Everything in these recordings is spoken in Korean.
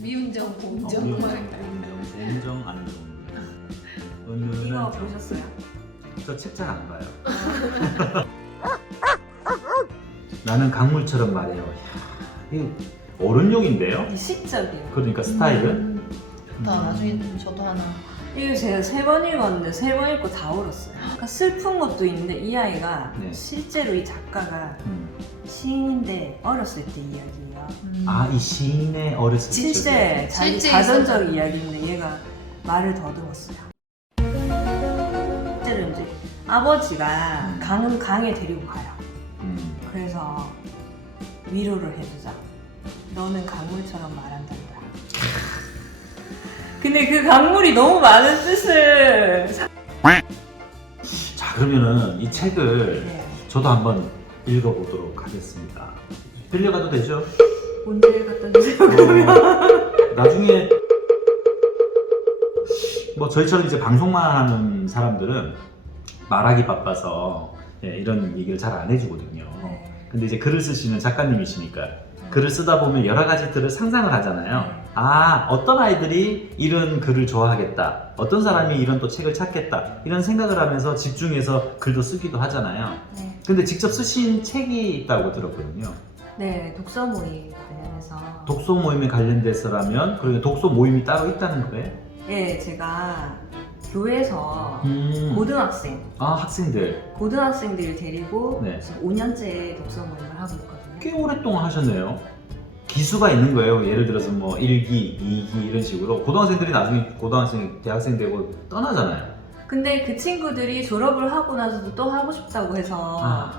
미운정, 공정. 공정, 안정. 이거 보셨어요? 저 책 잘 안 봐요. 나는 강물처럼 말해요. 이야, 이 어른용인데요? 시적이에요. 그러니까 스타일은? 나 나중에 저도 하나. 이거 제가 3번 읽었는데 3번 읽고 다 울었어요. 그러니까 슬픈 것도 있는데 이 아이가 네. 실제로 이 작가가 시인인데 어렸을 때 이야기예요. 아, 이 시인의 어렸을 때 실제 실제 자전적 있었던 이야기인데 얘가 말을 더듬었어요. 실제로 이제 아버지가 강에 데리고 가요. 그래서 위로를 해주자. 너는 강물처럼 말한단다. 근데 그 강물이 너무 많은 뜻을. 자, 그러면은 이 책을 네. 저도 한번 읽어보도록 하겠습니다. 빌려가도 되죠? 언제 갖다 주세요 그러면? 나중에 뭐 저희처럼 이제 방송만 하는 사람들은 말하기 바빠서 이런 얘기를 잘 안 해주거든요. 네. 근데 이제 글을 쓰시는 작가님이시니까 글을 쓰다 보면 여러 가지들을 상상을 하잖아요. 네. 아, 어떤 아이들이 이런 글을 좋아하겠다, 어떤 사람이 이런 또 책을 찾겠다, 이런 생각을 하면서 집중해서 글도 쓰기도 하잖아요. 네. 근데 직접 쓰신 책이 있다고 들었거든요. 네, 독서 모임 관련해서. 독서 모임에 관련돼서라면, 그러면 독서 모임이 따로 있다는 거예요? 네, 제가 교회에서 학생들. 고등학생들을 데리고 네. 지금 5년째 독서 모임을 하고 있거든요. 꽤 오랫동안 하셨네요. 기수가 있는 거예요. 예를 들어서 뭐 1기, 2기 이런 식으로. 고등학생들이 나중에 고등학생, 대학생 되고 떠나잖아요. 근데 그 친구들이 졸업을 하고 나서도 또 하고 싶다고 해서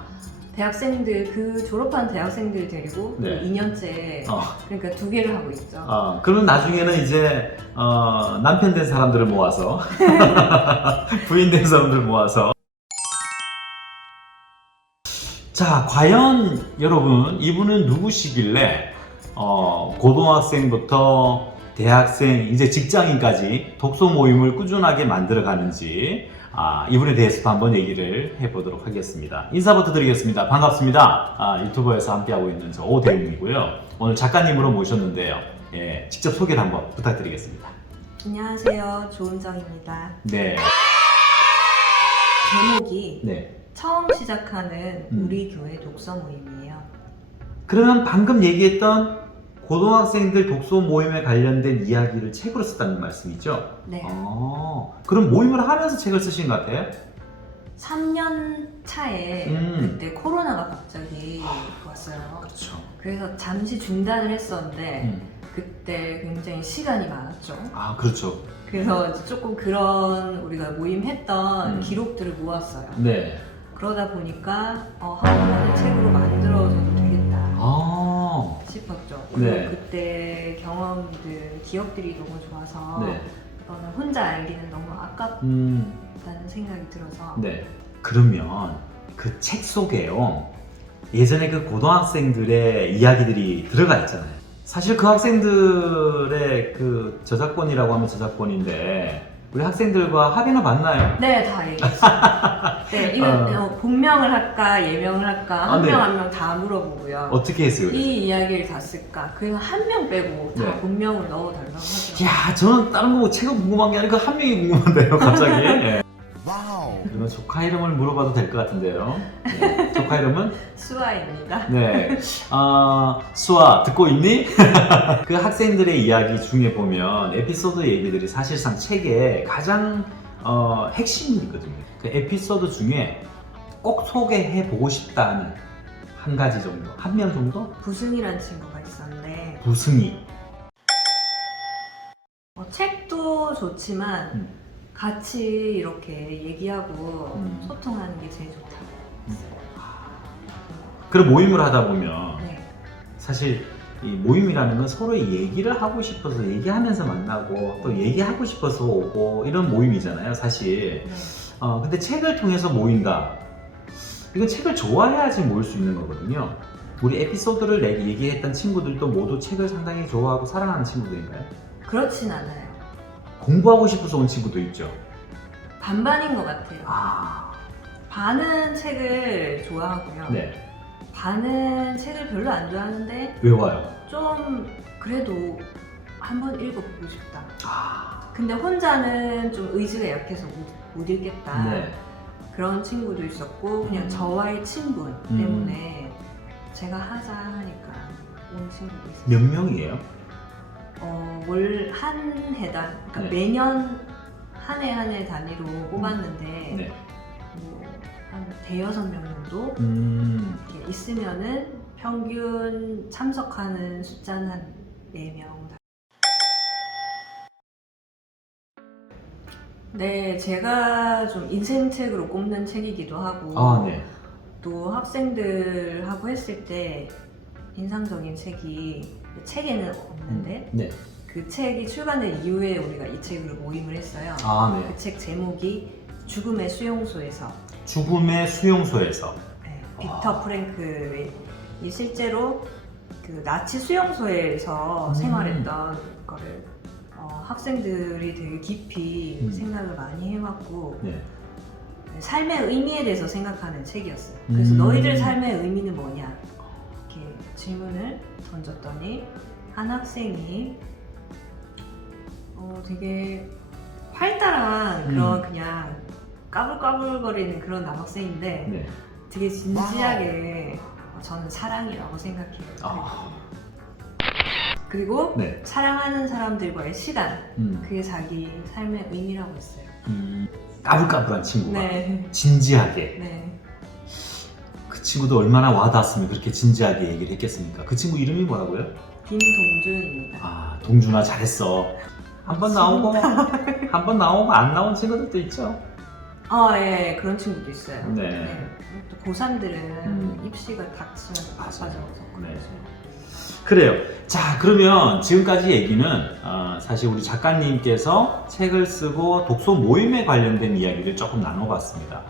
대학생들, 그 졸업한 대학생들 데리고 네. 2년째 그러니까 2개를 하고 있죠. 그러면 나중에는 이제 남편 된 사람들을 모아서 부인 된 사람들 모아서 자, 과연 여러분 이분은 누구시길래 고등학생부터 대학생, 이제 직장인까지 독서 모임을 꾸준하게 만들어 가는지 이분에 대해서도 한번 얘기를 해보도록 하겠습니다. 인사부터 드리겠습니다. 반갑습니다. 유튜버에서 함께하고 있는 저 오대웅이고요. 오늘 작가님으로 모셨는데요. 직접 소개를 한번 부탁드리겠습니다. 안녕하세요, 조은정입니다. 네. 제목이 네. 처음 시작하는 우리 교회 독서 모임이에요. 그러면 방금 얘기했던 고등학생들 독서 모임에 관련된 이야기를 책으로 썼다는 말씀이죠? 네. 그럼 모임을 하면서 책을 쓰신 것 같아요? 3년 차에 그때 코로나가 갑자기 왔어요. 그렇죠. 그래서 잠시 중단을 했었는데 그때 굉장히 시간이 많았죠. 그렇죠. 그래서 이제 조금 그런 우리가 모임했던 기록들을 모았어요. 네. 그러다 보니까 한꺼번에 책으로 만들어줘도 되겠다 싶었죠. 그리고 네. 그때 경험들, 기억들이 너무 좋아서 네. 이거는 혼자 알기는 너무 아깝다는 생각이 들어서 네. 그러면 그 책 속에요, 예전에 그 고등학생들의 이야기들이 들어가 있잖아요. 사실 그 학생들의 그 저작권이라고 하면 저작권인데 우리 학생들과 합의는 봤나요? 네, 다 얘기했어요. 네, 이건 본명을 할까 예명을 할까 한 네. 명 한 명 다 물어보고요. 어떻게 했어요? 이 이야기를 다 쓸까? 그래서 한 명 빼고 다 네. 본명을 넣어달라고 하더라고요. 야, 저는 다른 거 책은 궁금한 게 아니고 한 명이 궁금한데요, 갑자기. 네. 그러면 조카 이름을 물어봐도 될 것 같은데요. 네. 조카 이름은? 수아입니다. 네. 수아, 듣고 있니? 그 학생들의 이야기 중에 보면 에피소드 얘기들이 사실상 책의 가장 핵심이거든요. 그 에피소드 중에 꼭 소개해보고 싶다는 한 가지 정도, 한 명 정도? 부승이라는 친구가 있었는데 부승이. 책도 좋지만 같이 이렇게 얘기하고 소통하는 게 제일 좋다고 했어요. 그런 모임을 하다 보면 네. 사실 이 모임이라는 건 서로의 얘기를 하고 싶어서 얘기하면서 만나고 또 얘기하고 싶어서 오고 이런 모임이잖아요, 사실. 네. 근데 책을 통해서 모인다. 이건 책을 좋아해야지 모일 수 있는 거거든요. 우리 에피소드를 얘기했던 친구들도 모두 책을 상당히 좋아하고 사랑하는 친구들인가요? 그렇진 않아요. 공부하고 싶어서 온 친구도 있죠. 반반인 것 같아요. 반은 책을 좋아하고요. 네. 반은 책을 별로 안 좋아하는데 왜 와요? 좀 그래도 한번 읽어보고 싶다. 아, 근데 혼자는 좀 의지가 약해서 못 읽겠다. 네. 그런 친구도 있었고 그냥 저와의 친분 때문에 제가 하자 하니까 온 친구도 있었어요. 몇 명이에요? 월 한 해당, 그러니까 네. 매년 한 해 한 해 단위로 뽑았는데 네. 한 대여섯 명 정도 이렇게 있으면은 평균 참석하는 숫자는 한 4명. 네, 제가 좀 인생책으로 꼽는 책이기도 하고 아, 네. 또 학생들하고 했을 때 인상적인 책이 책에는 없는데 네. 그 책이 출간된 이후에 우리가 이 책으로 모임을 했어요. 아, 네. 그 책 제목이 죽음의 수용소에서. 죽음의 수용소에서. 네, 빅터 프랭클이 실제로 그 나치 수용소에서 생활했던 거를 학생들이 되게 깊이 생각을 많이 해왔고 네. 삶의 의미에 대해서 생각하는 책이었어요. 그래서 너희들 삶의 의미는 뭐냐 이렇게 질문을 던졌더니 한 학생이 되게 활달한 그런 그냥 까불까불거리는 그런 남학생인데 네. 되게 진지하게 저는 사랑이라고 생각해요. 아, 그리고 네. 사랑하는 사람들과의 시간 그게 자기 삶의 의미라고 했어요. 까불까불한 친구가 네. 진지하게. 네. 그 친구도 얼마나 와닿았으면 그렇게 진지하게 얘기를 했겠습니까? 그 친구 이름이 뭐라고요? 김동준입니다. 아, 동준아 잘했어. 한 번 나오고 한 번 나오고 안 나온 친구들도 있죠. 예, 그런 친구도 있어요. 네. 또 고3들은 입시가 닥치면 맞아요. 바빠져서 네. 그러죠. 그래요. 자, 그러면 지금까지 얘기는 사실 우리 작가님께서 책을 쓰고 독서 모임에 관련된 이야기를 조금 나눠봤습니다.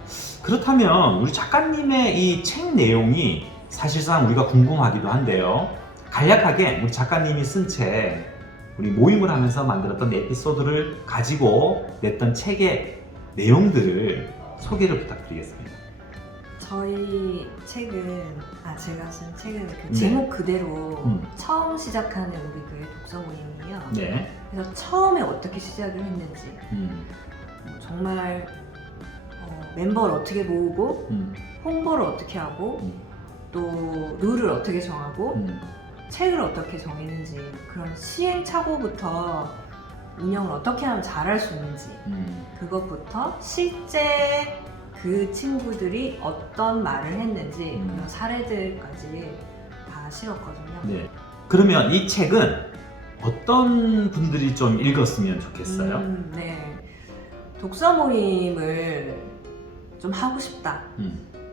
그렇다면 우리 작가님의 이 책 내용이 사실상 우리가 궁금하기도 한데요. 간략하게 우리 작가님이 쓴 책, 우리 모임을 하면서 만들었던 에피소드를 가지고 냈던 책의 내용들을 소개를 부탁드리겠습니다. 저희 책은 제가 쓴 책은 그 네. 제목 그대로 처음 시작하는 우리 교회 독서 모임이에요. 네. 그래서 처음에 어떻게 시작을 했는지 정말 멤버를 어떻게 모으고 홍보를 어떻게 하고 또 룰을 어떻게 정하고 책을 어떻게 정했는지 그런 시행착오부터 운영을 어떻게 하면 잘할 수 있는지 그것부터 실제 그 친구들이 어떤 말을 했는지 그런 사례들까지 다 실었거든요. 네. 그러면 이 책은 어떤 분들이 좀 읽었으면 좋겠어요? 네. 독서 모임을 좀 하고 싶다.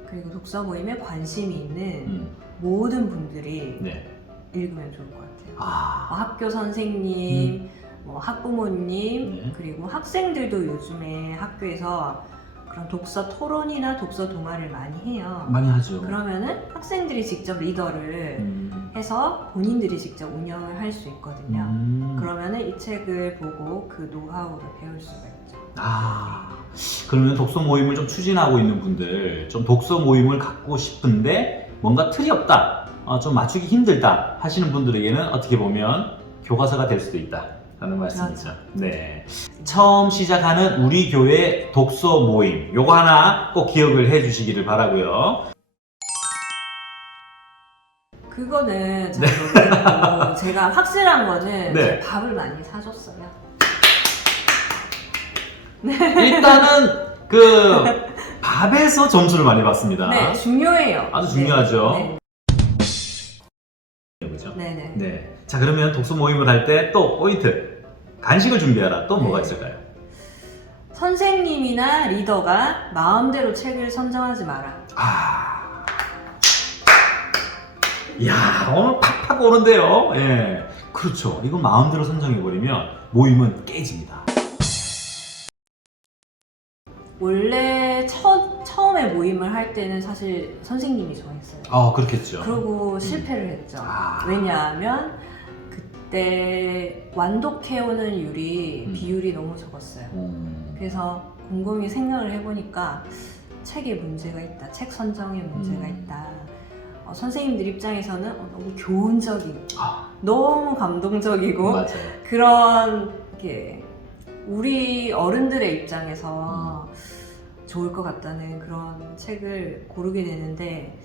그리고 독서 모임에 관심이 있는 모든 분들이 네. 읽으면 좋을 것 같아요. 아, 학교 선생님, 학부모님, 네. 그리고 학생들도 요즘에 학교에서 그런 독서 토론이나 독서 동아리를 많이 해요. 많이 하죠. 그러면은 학생들이 직접 리더를 해서 본인들이 직접 운영을 할 수 있거든요. 그러면은 이 책을 보고 그 노하우를 배울 수가 있죠. 아, 그러면 독서 모임을 좀 추진하고 있는 분들, 좀 독서 모임을 갖고 싶은데 뭔가 틀이 없다, 좀 맞추기 힘들다 하시는 분들에게는 어떻게 보면 교과서가 될 수도 있다 라는 말씀이죠. 네. 처음 시작하는 우리 교회 독서 모임, 요거 하나 꼭 기억을 해 주시기를 바라고요. 그거는 잘 모르겠고 제가 확실한 거는 네. 제가 밥을 많이 사줬어요. 일단은 그 밥에서 점수를 많이 받습니다. 네, 중요해요. 아주 중요하죠. 네. 그죠? 네. 네. 자, 그러면 독서 모임을 할 때 또 포인트, 간식을 준비하라. 또 뭐가 네. 있을까요? 선생님이나 리더가 마음대로 책을 선정하지 마라. 이야, 오늘 팍팍 오는데요. 예. 그렇죠. 이건 마음대로 선정해버리면 모임은 깨집니다. 원래 처음에 모임을 할 때는 사실 선생님이 정했어요. 그렇겠죠. 그러고 실패를 했죠. 아. 왜냐하면 그때 완독해오는 비율이 너무 적었어요. 그래서 곰곰이 생각을 해보니까 책에 문제가 있다, 책 선정에 문제가 있다. 선생님들 입장에서는 너무 교훈적인, 아, 너무 감동적이고 맞아요. 그런 게 우리 어른들의 입장에서 좋을 것 같다는 그런 책을 고르게 되는데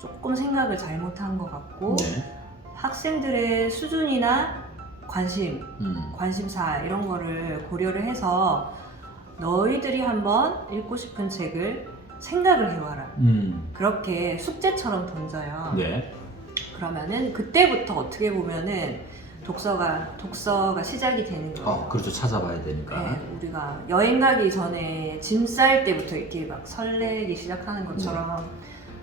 조금 생각을 잘못한 것 같고 네. 학생들의 수준이나 관심, 관심사 이런 거를 고려를 해서 너희들이 한번 읽고 싶은 책을 생각을 해와라. 그렇게 숙제처럼 던져요. 네. 그러면은 그때부터 어떻게 보면은 독서가 시작이 되는 거예요. 그렇죠. 찾아봐야 되니까. 네, 우리가 여행 가기 전에 짐 쌀 때부터 이렇게 막 설레기 시작하는 것처럼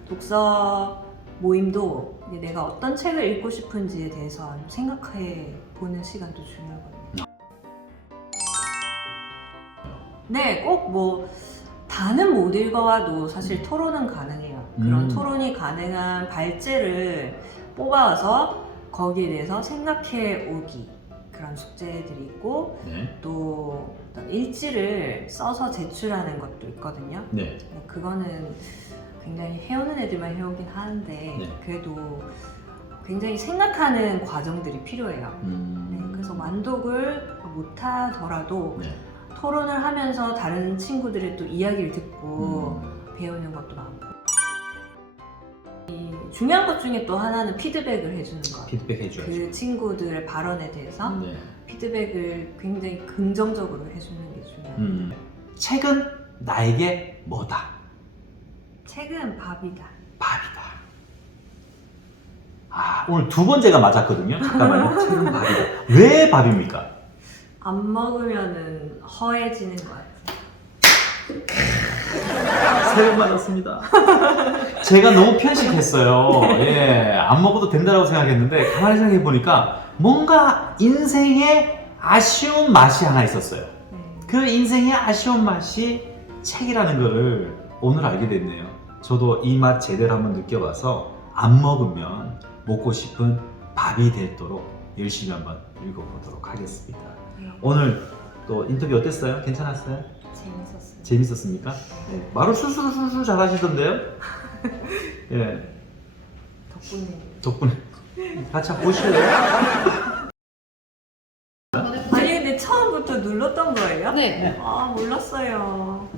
독서 모임도 이제 내가 어떤 책을 읽고 싶은지에 대해서 생각해 보는 시간도 중요하거든요. 네, 꼭 뭐 다는 못 읽어와도 사실 토론은 가능해요. 그런 토론이 가능한 발제를 뽑아와서 거기에 대해서 생각해 오기, 그런 숙제들이 있고 네. 또 어떤 일지를 써서 제출하는 것도 있거든요. 네. 그거는 굉장히 해오는 애들만 해오긴 하는데 네. 그래도 굉장히 생각하는 과정들이 필요해요. 네, 그래서 완독을 못하더라도 네. 토론을 하면서 다른 친구들의 또 이야기를 듣고 배우는 것도 많고, 중요한 것 중에 또 하나는 피드백을 해주는 것. 피드백 해줘야죠. 그 친구들의 발언에 대해서 네. 피드백을 굉장히 긍정적으로 해주는 게 중요해요. 책은 나에게 뭐다? 책은 밥이다. 밥이다. 오늘 두 번째가 맞았거든요. 잠깐만요. 책은 밥이다. 왜 밥입니까? 안 먹으면은 허해지는 것 같아요. 새벽 맞았습니다. 제가 너무 편식했어요. 예, 안 먹어도 된다고 생각했는데 가만히 생각해 보니까 뭔가 인생에 아쉬운 맛이 하나 있었어요. 그 인생의 아쉬운 맛이 책이라는 거를 오늘 알게 됐네요. 저도 이 맛 제대로 한번 느껴봐서 안 먹으면 먹고 싶은 밥이 되도록 열심히 한번 읽어보도록 하겠습니다. 오늘 또 인터뷰 어땠어요? 괜찮았어요? 재밌었어요. 재밌었습니까? 네. 말을 술술 잘하시던데요? 예, 덕분에. 같이 한번 보실래요? 아니 근데 처음부터 눌렀던 거예요? 네. 아 몰랐어요.